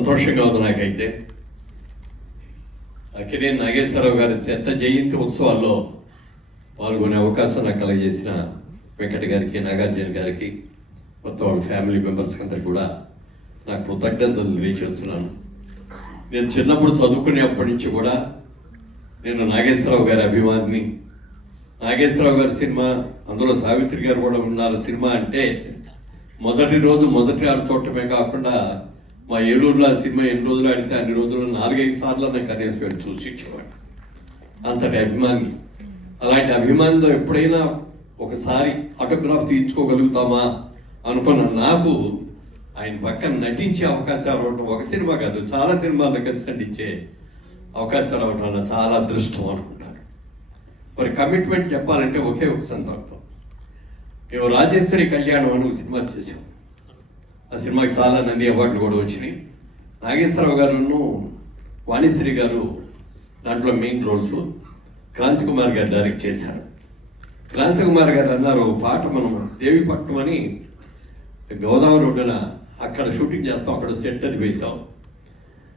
సంతోషంగా ఉంది నాకైతే. అక్కినేని నాగేశ్వరరావు గారి శత జయంతి ఉత్సవాల్లో పాల్గొనే అవకాశం నాకు కలగజేసిన వెంకట గారికి, నాగార్జున గారికి, మొత్తం వాళ్ళ ఫ్యామిలీ మెంబర్స్కి అందరికి కూడా నాకు కృతజ్ఞతలు తెలియజేస్తున్నాను. నేను చిన్నప్పుడు చదువుకునేప్పటి నుంచి కూడా నేను నాగేశ్వరరావు గారి అభిమానిని. నాగేశ్వరరావు గారి సినిమా, అందులో సావిత్రి గారు కూడా ఉన్నారు సినిమా అంటే మొదటి రోజు మొదటి ఆరు చూడటమే కాకుండా మా ఏలూరులో ఆ సినిమా ఎన్ని రోజులు ఆడితే అన్ని రోజులు 4-5 సార్లు నాకు కనీసం వెళ్ళి చూసి ఇచ్చేవాడు. అంతటి అభిమాని. అలాంటి అభిమానితో ఎప్పుడైనా ఒకసారి ఆటోగ్రాఫ్ తీయించుకోగలుగుతామా అనుకున్న నాకు ఆయన పక్కన నటించే అవకాశాలు రావడం, ఒక సినిమా కాదు చాలా సినిమాల్లో కలిసి నటించే అవకాశాలు రావడం అన్న చాలా అదృష్టం అనుకుంటాను. మరి కమిట్మెంట్ చెప్పాలంటే ఒకే ఒక సందర్భం. మేము రాజేశ్వరి కళ్యాణం అని ఒక సినిమా చేసాం. ఆ సినిమాకి చాలా నంది అవార్డులు కూడా వచ్చినాయి. నాగేశ్వరరావు గారును వాణిశ్రీ గారు దాంట్లో మెయిన్ రోల్స్, క్రాంతి కుమార్ గారు డైరెక్ట్ చేశారు. క్రాంతి కుమార్ గారు అన్నారు, పాట మనం దేవిపట్నం అని గోదావరి ఒడ్డున అక్కడ షూటింగ్ చేస్తాం, అక్కడ సెట్ అది వేసాం.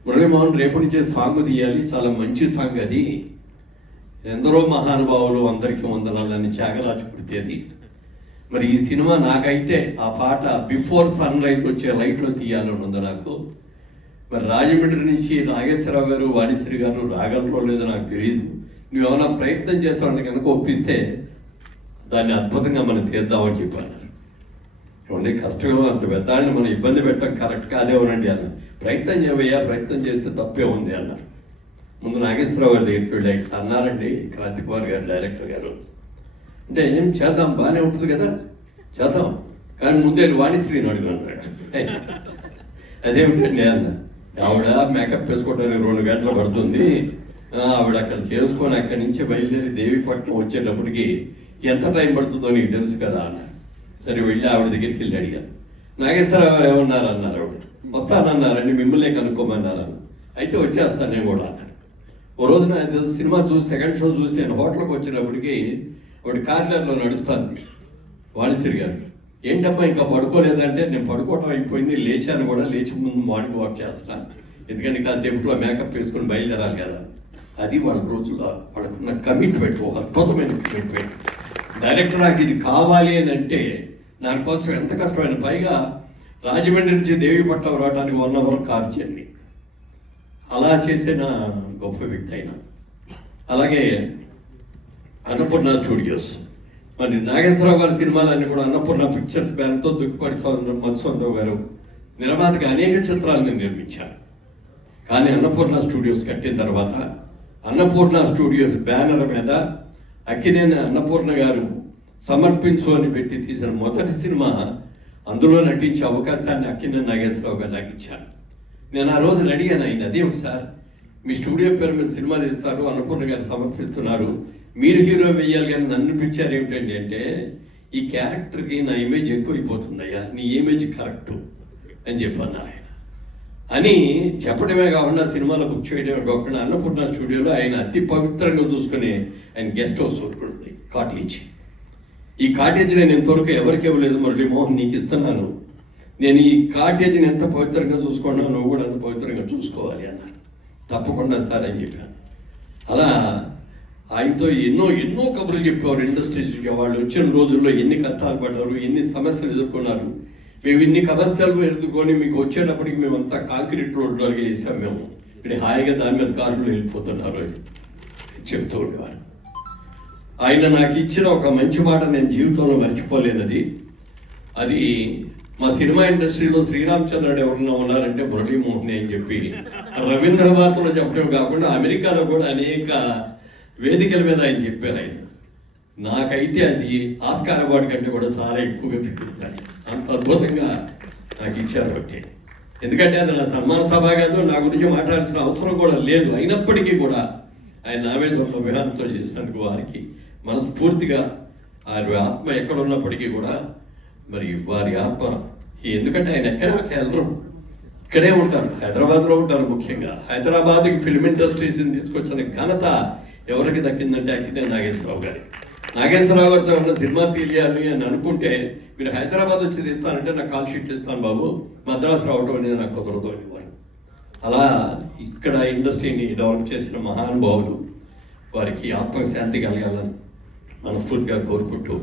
మురళీమోహన్ రేపు నుంచే సాంగ్ తీయాలి, చాలా మంచి సాంగ్ అది, ఎందరో మహానుభావులు అందరికీ వందనాలని త్యాగరాజు కుడితేది. మరి ఈ సినిమా నాకైతే ఆ పాట బిఫోర్ సన్ రైజ్ వచ్చే లైట్లో తీయాలని ఉంది నాకు. మరి రాజమండ్రి నుంచి నాగేశ్వరరావు గారు, వాణిశ్రీ గారు రాగలరో లేదో నాకు తెలియదు. నువ్వేమైనా ప్రయత్నం చేసామని కనుక ఒప్పిస్తే దాన్ని అద్భుతంగా మనం తీద్దామని చెప్పాను. ఏమండి కష్టమేమో, అంత పెద్దాన్ని మనం ఇబ్బంది పెట్టడం కరెక్ట్ కాదేమోనండి అన్న. ప్రయత్నం చేయవయ్యా, ప్రయత్నం చేస్తే తప్పే ఉంది అన్నారు. ముందు నాగేశ్వరరావు గారి దగ్గరికి వెళ్ళి ఇట్లా అన్నారండి క్రాంతి కుమార్ గారు డైరెక్టర్ గారు. అంటే ఏం చేద్దాం, బాగానే ఉంటుంది కదా చేద్దాం, కానీ ముందే వాణిశ్రీని అడుగున్నాడు. అదేమిటండి అన్న, ఆవిడ మేకప్ వేసుకోవడానికి 2 గంటలు పడుతుంది, ఆవిడ అక్కడ చేసుకొని అక్కడి నుంచి బయలుదేరి దేవిపట్నం వచ్చేటప్పటికి ఎంత టైం పడుతుందో నీకు తెలుసు కదా అన్నారు. సరే వెళ్ళి ఆవిడ దగ్గరికి వెళ్ళి అడిగాను. నాగేశ్వరరావు గారు ఏమన్నారు అన్నారు. ఆవిడ వస్తానన్నారండి, మిమ్మల్నే కనుక్కోమన్నారు అన్న. అయితే వచ్చేస్తాను నేను కూడా అన్నాడు. ఓ రోజున సినిమా చూసి సెకండ్ షో చూసి నేను హోటల్కి వచ్చినప్పటికీ ఒకటి కారిడార్లో నడుస్తాను. వాణిశ్రీ గారు, ఏంటమ్మా ఇంకా పడుకోలేదంటే, నేను పడుకోవటం అయిపోయింది, లేచాను కూడా, లేచి ముందు మార్నింగ్ వాక్ చేస్తాను, ఎందుకంటే కాసేపులో మేకప్ వేసుకొని బయలుదేరాలి కదా. అది వాళ్ళ రోజుల్లో వాళ్ళకున్న కమిట్మెంట్, ఒక అద్భుతమైన కమిట్మెంట్. డైరెక్టర్ నాకు ఇది కావాలి అని అంటే దానికోసం ఎంత కష్టమైన, పైగా రాజమండ్రి నుంచి దేవిపట్నం రావడానికి 1 అవర్ కార్ జర్నీ. అలా చేసిన గొప్ప వ్యక్తి అయినా. అలాగే అన్నపూర్ణ స్టూడియోస్, మరి నాగేశ్వరరావు గారి సినిమాలన్నీ కూడా అన్నపూర్ణ పిక్చర్స్ బ్యానర్తో దుక్కిపాటి మధుసూదనరావు గారు నిర్మాతగా అనేక చిత్రాలను నిర్మించారు. కానీ అన్నపూర్ణ స్టూడియోస్ కట్టిన తర్వాత అన్నపూర్ణ స్టూడియోస్ బ్యానర్ మీద అక్కినేని అన్నపూర్ణ గారు సమర్పించు అని పెట్టి తీసిన మొదటి సినిమా, అందులో నటించే అవకాశాన్ని అక్కినేని నాగేశ్వరరావు గారు నాకు ఇచ్చారు. నేను ఆ రోజు అడిగాను ఆయన, అదేమిటి సార్ మీ స్టూడియో పేరు మీద సినిమా తీస్తారు, అన్నపూర్ణ గారు సమర్పిస్తున్నారు, మీరు హీరో వేయాలి కానీ నన్ను పిలిచారు ఏమిటండి అంటే, ఈ క్యారెక్టర్కి నా ఇమేజ్ ఎక్కువైపోతుందయ్యా, నీ ఇమేజ్ కరెక్టు అని చెప్పన్నారు ఆయన. అని చెప్పడమే కాకుండా సినిమాలో బుక్ చేయడమే కాకుండా అన్నపూర్ణ స్టూడియోలో ఆయన అతి పవిత్రంగా చూసుకునే ఆయన గెస్ట్ హౌస్ ఉంటుంది, కాటేజ్. ఈ కాటేజ్ నేను ఇంతవరకు ఎవరికి ఇవ్వలేదు, మురళీమోహన్ నీకు ఇస్తున్నాను, నేను ఈ కాటేజ్ని ఎంత పవిత్రంగా చూసుకున్నాను, నువ్వు కూడా అంత పవిత్రంగా చూసుకోవాలి అన్నారు. తప్పకుండా సార్ అని చెప్పాను. అలా ఆయనతో ఎన్నో ఎన్నో కబుర్లు చెప్పేవారు. ఇండస్ట్రీస్కి వాళ్ళు వచ్చిన రోజుల్లో ఎన్ని కష్టాలు పడ్డారు, ఎన్ని సమస్యలు ఎదుర్కొన్నారు. మేము ఇన్ని సమస్యలు ఎదుర్కొని మీకు వచ్చేటప్పటికి మేమంతా కాంక్రీట్ రోడ్లోకి వేసాం, మేము ఇప్పుడు హాయిగా దాని మీద కార్లు వెళ్ళిపోతున్నారు అని చెప్తూ ఉండేవారు. ఆయన నాకు ఇచ్చిన ఒక మంచి మాట నేను జీవితంలో మర్చిపోలేనది. అది మా సినిమా ఇండస్ట్రీలో శ్రీరామచంద్రుడు ఎవరన్నా ఉన్నారంటే మురళీమోహన్ అని చెప్పి రవీంద్ర భారతిలో చెప్పడం కాకుండా అమెరికాలో కూడా అనేక వేదికల మీద ఆయన చెప్పారు. ఆయన నాకైతే అది ఆస్కార్ అవార్డు కంటే కూడా చాలా ఎక్కువగా పెరుగుతాయి, అంత అద్భుతంగా నాకు ఇచ్చారు. బట్టి ఎందుకంటే అది నా సన్మాన సభ కాదు, నా గురించి మాట్లాడాల్సిన అవసరం కూడా లేదు. అయినప్పటికీ కూడా ఆయన నా మీద ఒక విహారంతో చేసినందుకు వారికి మనస్ఫూర్తిగా వారి ఆత్మ ఎక్కడ ఉన్నప్పటికీ కూడా మరి వారి ఆత్మ, ఎందుకంటే ఆయన ఎక్కడికి వెళ్ళరు, ఇక్కడే ఉంటారు, హైదరాబాద్లో ఉంటారు. ముఖ్యంగా హైదరాబాద్కి ఫిల్మ్ ఇండస్ట్రీస్ని తీసుకొచ్చిన ఘనత ఎవరికి దక్కిందంటే అక్కినేని నాగేశ్వరరావు గారి. నాగేశ్వరరావు గారితో ఉన్న సినిమా తీయాలి అని అనుకుంటే, మీరు హైదరాబాద్ వచ్చి తీస్తానంటే నాకు కాల్ షీట్లు ఇస్తాను బాబు, మద్రాసు రావడం అనేది నాకు కుదరదు అనేవారు. అలా ఇక్కడ ఇండస్ట్రీని డెవలప్ చేసిన మహానుభావులు, వారికి ఆత్మశాంతి కలగాలని మనస్ఫూర్తిగా కోరుకుంటూ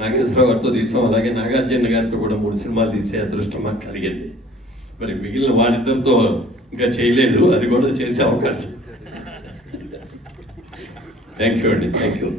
నాగేశ్వరరావు గారితో తీసాం, అలాగే నాగార్జున గారితో కూడా 3 సినిమాలు తీసే అదృష్టం మాకు కలిగింది. మరి మిగిలిన వాళ్ళిద్దరితో ఇంకా చేయలేదు, అది కూడా చేసే అవకాశం. థ్యాంక్ యూ అండి, థ్యాంక్ యూ.